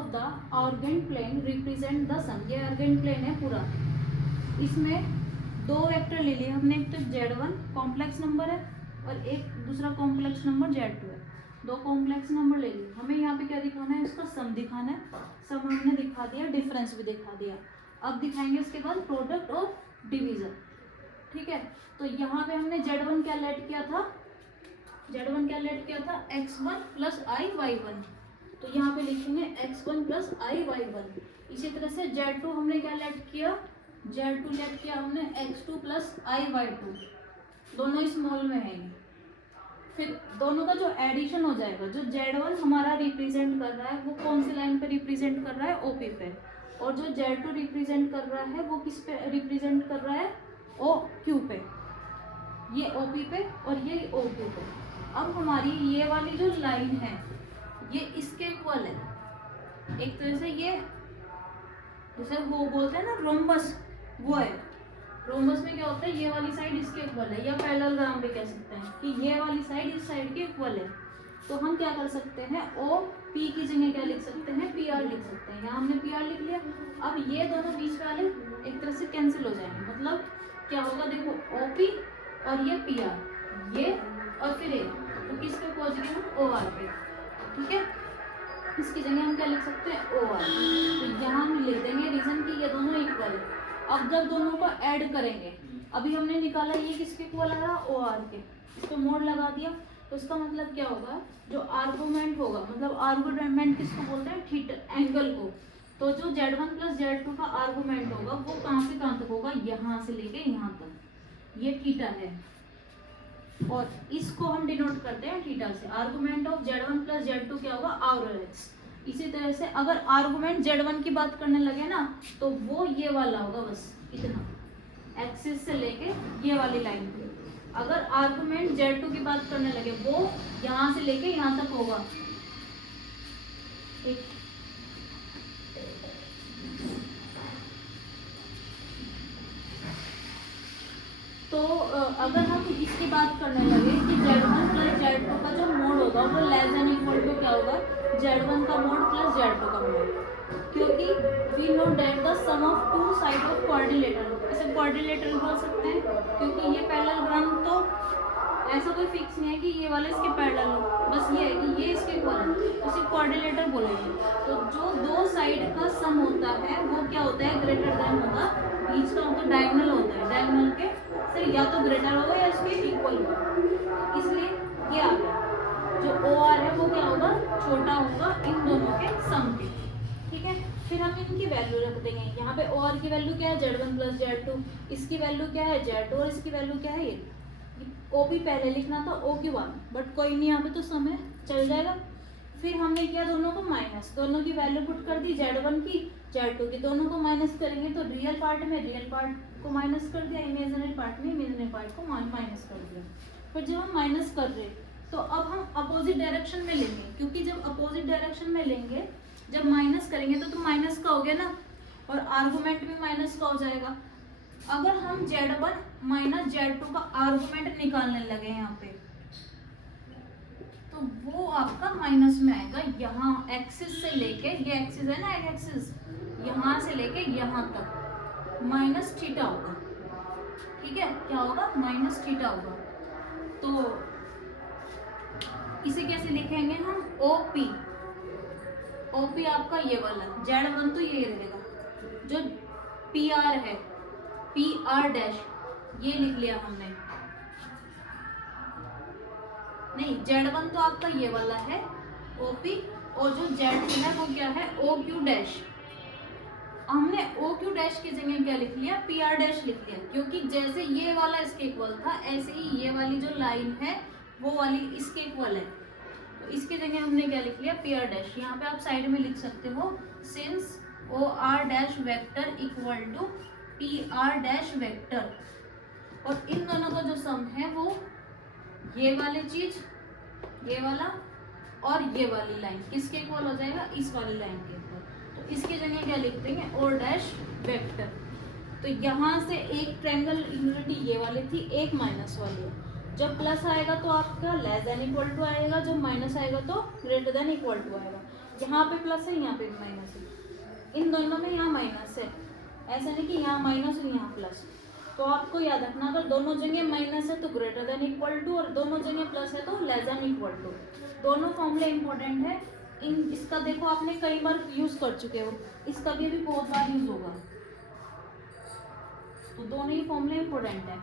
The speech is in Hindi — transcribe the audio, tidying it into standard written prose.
Of the Argand plane represent the sum. ये आर्गेंट प्लेन है पूरा, इसमें दो वेक्टर ले लिए हमने, एक तो Z1 कॉम्प्लेक्स नंबर है और एक दूसरा कॉम्प्लेक्स नंबर Z2 है। दो कॉम्प्लेक्स नंबर ले लिए, हमें यहाँ पे क्या दिखाना है, इसका सम दिखाना है। सम हमने दिखा दिया, डिफरेंस भी दिखा दिया। अब दिखाएंगे इसके बाद प्रोडक्ट और डिवीजन। ठीक है, तो यहाँ पे हमने Z1 क्या लेट किया था, Z1 क्या लेट किया था, x1 प्लस आई y1। तो यहाँ पे लिखेंगे x1 प्लस आई y1। इसी तरह से Z2 हमने क्या लेट किया, Z2 लेट किया हमने x2 प्लस आई y2। दोनों स्मॉल में है। फिर दोनों का जो एडिशन हो जाएगा, जो Z1 हमारा रिप्रेजेंट कर रहा है वो कौन सी लाइन पे रिप्रेजेंट कर रहा है, OP पे, और जो Z2 रिप्रेजेंट कर रहा है वो किस पे रिप्रेजेंट कर रहा है, OQ पे। ये OP पे और ये OQ पे। अब हमारी ये वाली जो लाइन है ये इसके इक्वल है, एक तरह से ये जैसे वो बोलते हैं ना रोम्बस, वो है। रोम्बस में क्या होता है, ये वाली साइड इसके इक्वल है, या पैरेललोग्राम भी कह सकते हैं कि ये वाली साइड इस साइड के इक्वल है। तो हम क्या कर सकते हैं, OP की जगह क्या लिख सकते हैं, PR लिख सकते हैं। यहाँ हमने PR लिख लिया। अब ये दोनों बीच वाले एक तरह से कैंसिल हो जाएंगे, मतलब क्या होगा, देखो OP और ये PR, ये और फिर ये, तो किस पे पहुंच गए हम, OR पे। ठीक है, इसकी जगह हम क्या लिख सकते हैं, OR। तो यहाँ हम लिख देंगे रीजन कि ये दोनों इक्वल है। अब जब दोनों को ऐड करेंगे, अभी हमने निकाला ये किसके इक्वल आ रहा, OR के, इस पे मोड लगा दिया। तो इसका मतलब क्या होगा, जो आर्गुमेंट होगा, मतलब आर्गुमेंट किसको बोलते हैं, थीटा एंगल को। तो जो Z1 प्लस Z2 का आर्गुमेंट होगा वो कहाँ से कहाँ तक होगा, यहाँ से लेके यहाँ तक, ये थीटा है। और इसको हम डिनोट करते हैं थीटा से। Argument of Z1 plus Z2 क्या होगा, ROX। इसी तरह से अगर आर्गुमेंट Z1 की बात करने लगे ना, तो वो ये वाला होगा, बस इतना, एक्सिस से लेके ये वाली लाइन पे। अगर आर्गुमेंट Z2 की बात करने लगे, वो यहाँ से लेके यहाँ तक होगा। ठीक, तो अगर हम इसकी बात करने लगे कि Z1 प्लस Z2 का जो मोड होगा वो लेस देन इक्वल टू क्या होगा, Z1 का मोड प्लस Z2 का मोड। क्योंकि we know that the sum of two side of quadrilateral, इसे क्वाड्रिलेटरल बोल सकते हैं, क्योंकि ये पैरेललोग्राम तो ऐसा कोई फिक्स नहीं है कि ये वाला इसके पैरेलल हो, बस ये है कि ये इसके इक्वल है, उसे क्वाड्रिलेटर बोलेंगे। तो जो दो साइड का सम होता है वो क्या होता है, ग्रेटर देन होगा, बीच का तो डायगोनल होता है, डायगोनल के से या तो ग्रेटर होगा या इसके इक्वल होगा, इसलिए ये आ गया। जो OR है वो क्या होगा, छोटा होगा इन दोनों के सम के। ठीक है, फिर हम इनकी वैल्यू रख देंगे। यहाँ पे OR की वैल्यू क्या है, Z1 प्लस Z2, इसकी वैल्यू क्या है Z2, और इसकी वैल्यू क्या है, ये OP पहले लिखना था, OQ1, बट कोई नहीं, यहाँ पे तो सम है, चल जाएगा। फिर हमने किया दोनों को माइनस, दोनों की वैल्यू पुट कर दी, Z1 की Z2 की, दोनों को माइनस करेंगे तो रियल पार्ट में रियल पार्ट को माइनस कर दिया, इमेजिनरी पार्ट में इमेजिनरी पार्ट को माइनस कर दिया। फिर जब हम माइनस कर रहे तो अब हम अपोजिट डायरेक्शन में लेंगे, क्योंकि जब अपोजिट डायरेक्शन में लेंगे, जब माइनस करेंगे तो माइनस का हो गया ना, और आर्गुमेंट भी माइनस का हो जाएगा। अगर हम Z1 माइनस Z2 का आर्गुमेंट निकालने लगे यहाँ पे, तो वो आपका माइनस में आएगा। यहाँ एक्सिस से लेके, ये एक्सिस है ना, एक एक्सिस, यहाँ से लेके यहाँ तक माइनस थीटा होगा। ठीक है, क्या होगा, माइनस थीटा होगा। तो इसे कैसे लिखेंगे हम, OP। OP आपका ये वाला, Z1 तो ये रहेगा, जो PR है, PR डैश, ये लिख लिया हमने। नहीं, Z1 तो आपका ये वाला है OP, और जो Z2 है वो क्या है, OQ डैश। हमने OQ डैश की जगह क्या लिख लिया, PR डैश लिख लिया, क्योंकि जैसे ये वाला इसके इक्वल था, ऐसे ही ये वाली जो लाइन है वो वाली इसके इक्वल है। तो इसके जगह हमने क्या लिख लिया, PR डैश। यहाँ पे आप साइड में लिख सकते हो, since OR dash vector equal to PR dash vector. और इन दोनों का जो सम है वो ये वाली चीज, ये वाला और ये वाली लाइन किसके इक्वल हो जाएगा, इस वाली लाइन के इक्वल। तो इसके जगह क्या लिख देंगे, O डैश वेक्टर। तो यहाँ से एक ट्रायंगल यूनिटी ये वाली थी, एक माइनस वाली है। जब प्लस आएगा तो आपका लेस देन इक्वल टू आएगा, जब माइनस आएगा तो ग्रेटर देन इक्वल टू आएगा। यहाँ पे प्लस है, यहाँ पे माइनस है, इन दोनों में यहाँ माइनस है, ऐसा नहीं कि यहाँ माइनस और यहाँ प्लस। तो आपको याद रखना, अगर दोनों जगह माइनस है तो ग्रेटर देन इक्वल टू, और दोनों जगह प्लस है तो लेस देन इक्वल टू। दोनों फॉर्मूले इंपॉर्टेंट है। इसका देखो आपने कई बार यूज कर चुके हो, इसका भी अभी बहुत बार यूज होगा, तो दोनों ही फॉर्मूले इंपॉर्टेंट है।